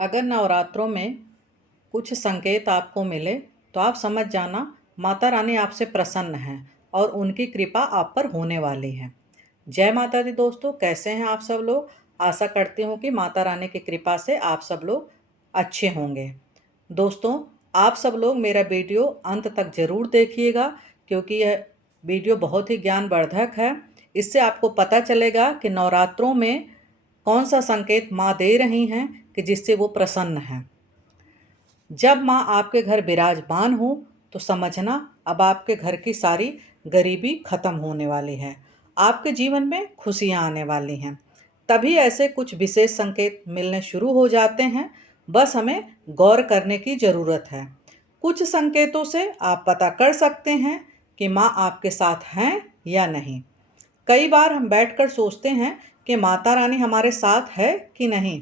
अगर नवरात्रों में कुछ संकेत आपको मिले तो आप समझ जाना माता रानी आपसे प्रसन्न हैं और उनकी कृपा आप पर होने वाली है। जय माता दी दोस्तों, कैसे हैं आप सब लोग। आशा करती हूँ कि माता रानी की कृपा से आप सब लोग अच्छे होंगे। दोस्तों, आप सब लोग मेरा वीडियो अंत तक ज़रूर देखिएगा क्योंकि यह वीडियो बहुत ही ज्ञानवर्धक है। इससे आपको पता चलेगा कि नवरात्रों में कौन सा संकेत माँ दे रही हैं कि जिससे वो प्रसन्न हैं। जब माँ आपके घर विराजमान हो तो समझना अब आपके घर की सारी गरीबी खत्म होने वाली है, आपके जीवन में खुशियाँ आने वाली हैं। तभी ऐसे कुछ विशेष संकेत मिलने शुरू हो जाते हैं, बस हमें गौर करने की ज़रूरत है। कुछ संकेतों से आप पता कर सकते हैं कि माँ आपके साथ हैं या नहीं। कई बार हम बैठकर सोचते हैं कि माता रानी हमारे साथ है कि नहीं,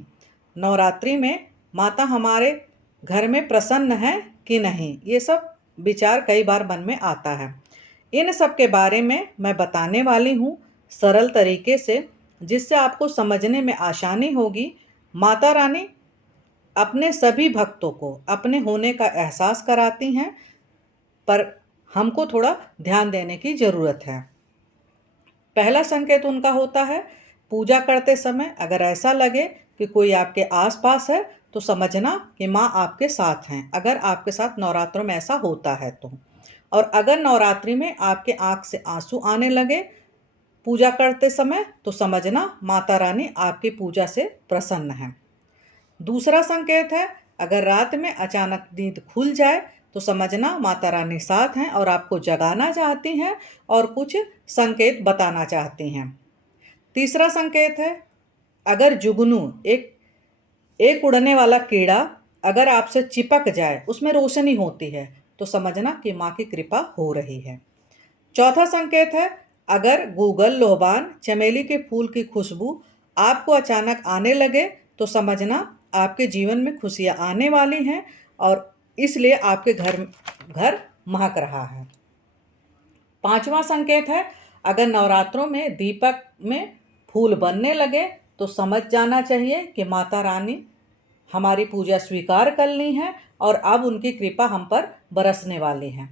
नवरात्रि में माता हमारे घर में प्रसन्न है कि नहीं, ये सब विचार कई बार मन में आता है। इन सब के बारे में मैं बताने वाली हूँ सरल तरीके से, जिससे आपको समझने में आसानी होगी। माता रानी अपने सभी भक्तों को अपने होने का एहसास कराती हैं, पर हमको थोड़ा ध्यान देने की ज़रूरत है। पहला संकेत उनका होता है पूजा करते समय अगर ऐसा लगे कि कोई आपके आसपास है तो समझना कि माँ आपके साथ हैं, अगर आपके साथ नवरात्रों में ऐसा होता है तो। और अगर नवरात्रि में आपके आँख से आंसू आने लगे पूजा करते समय तो समझना माता रानी आपकी पूजा से प्रसन्न हैं। दूसरा संकेत है अगर रात में अचानक नींद खुल जाए तो समझना माता रानी साथ हैं और आपको जगाना चाहती हैं और कुछ संकेत बताना चाहती हैं। तीसरा संकेत है अगर जुगनू एक एक उड़ने वाला कीड़ा अगर आपसे चिपक जाए, उसमें रोशनी होती है, तो समझना कि माँ की कृपा हो रही है। चौथा संकेत है अगर गूगल लोबान चमेली के फूल की खुशबू आपको अचानक आने लगे तो समझना आपके जीवन में खुशियाँ आने वाली हैं और इसलिए आपके घर महक रहा है। पांचवा संकेत है अगर नवरात्रों में दीपक में फूल बनने लगे तो समझ जाना चाहिए कि माता रानी हमारी पूजा स्वीकार कर ली है और अब उनकी कृपा हम पर बरसने वाली है।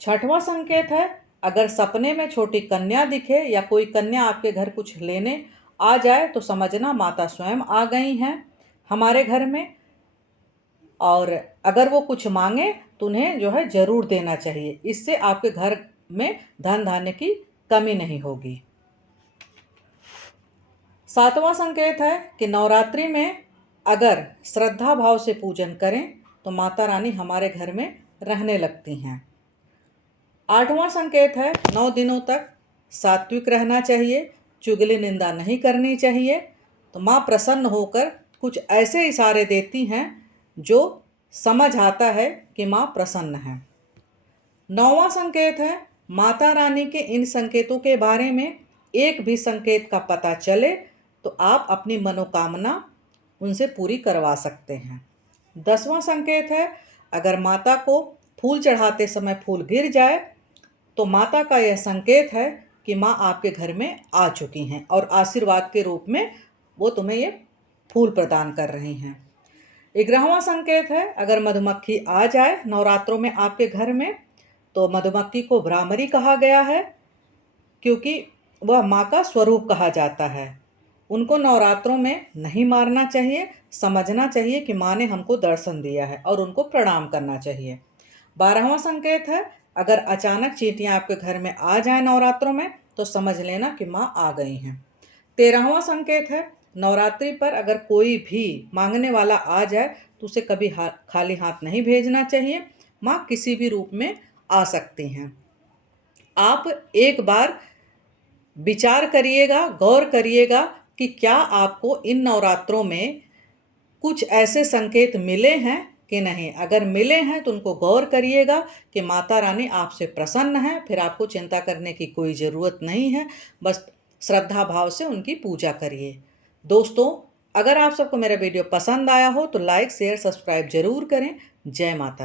छठवां संकेत है अगर सपने में छोटी कन्या दिखे या कोई कन्या आपके घर कुछ लेने आ जाए तो समझना माता स्वयं आ गई हैं हमारे घर में, और अगर वो कुछ मांगे तो उन्हें जो है ज़रूर देना चाहिए। इससे आपके घर में धन धान्य की कमी नहीं होगी। सातवां संकेत है कि नवरात्रि में अगर श्रद्धा भाव से पूजन करें तो माता रानी हमारे घर में रहने लगती हैं। आठवां संकेत है 9 दिनों तक सात्विक रहना चाहिए, चुगली निंदा नहीं करनी चाहिए, तो माँ प्रसन्न होकर कुछ ऐसे इशारे देती हैं जो समझ आता है कि माँ प्रसन्न है। 9वां संकेत है माता रानी के इन संकेतों के बारे में एक भी संकेत का पता चले तो आप अपनी मनोकामना उनसे पूरी करवा सकते हैं। 10वां संकेत है अगर माता को फूल चढ़ाते समय फूल गिर जाए तो माता का यह संकेत है कि माँ आपके घर में आ चुकी हैं और आशीर्वाद के रूप में वो तुम्हें ये फूल प्रदान कर रही हैं। 11वां संकेत है अगर मधुमक्खी आ जाए नवरात्रों में आपके घर में तो मधुमक्खी को भ्रामरी कहा गया है क्योंकि वह माँ का स्वरूप कहा जाता है। उनको नवरात्रों में नहीं मारना चाहिए, समझना चाहिए कि माँ ने हमको दर्शन दिया है और उनको प्रणाम करना चाहिए। 12वां संकेत है अगर अचानक चींटियाँ आपके घर में आ जाए नवरात्रों में तो समझ लेना कि माँ आ गई हैं। 13वां संकेत है नवरात्रि पर अगर कोई भी मांगने वाला आ जाए तो उसे कभी खाली हाथ नहीं भेजना चाहिए, माँ किसी भी रूप में आ सकती हैं। आप एक बार विचार करिएगा, गौर करिएगा कि क्या आपको इन नवरात्रों में कुछ ऐसे संकेत मिले हैं कि नहीं। अगर मिले हैं तो उनको गौर करिएगा कि माता रानी आपसे प्रसन्न है, फिर आपको चिंता करने की कोई ज़रूरत नहीं है, बस श्रद्धा भाव से उनकी पूजा करिए। दोस्तों, अगर आप सबको मेरा वीडियो पसंद आया हो तो लाइक शेयर सब्सक्राइब जरूर करें। जय माता दी।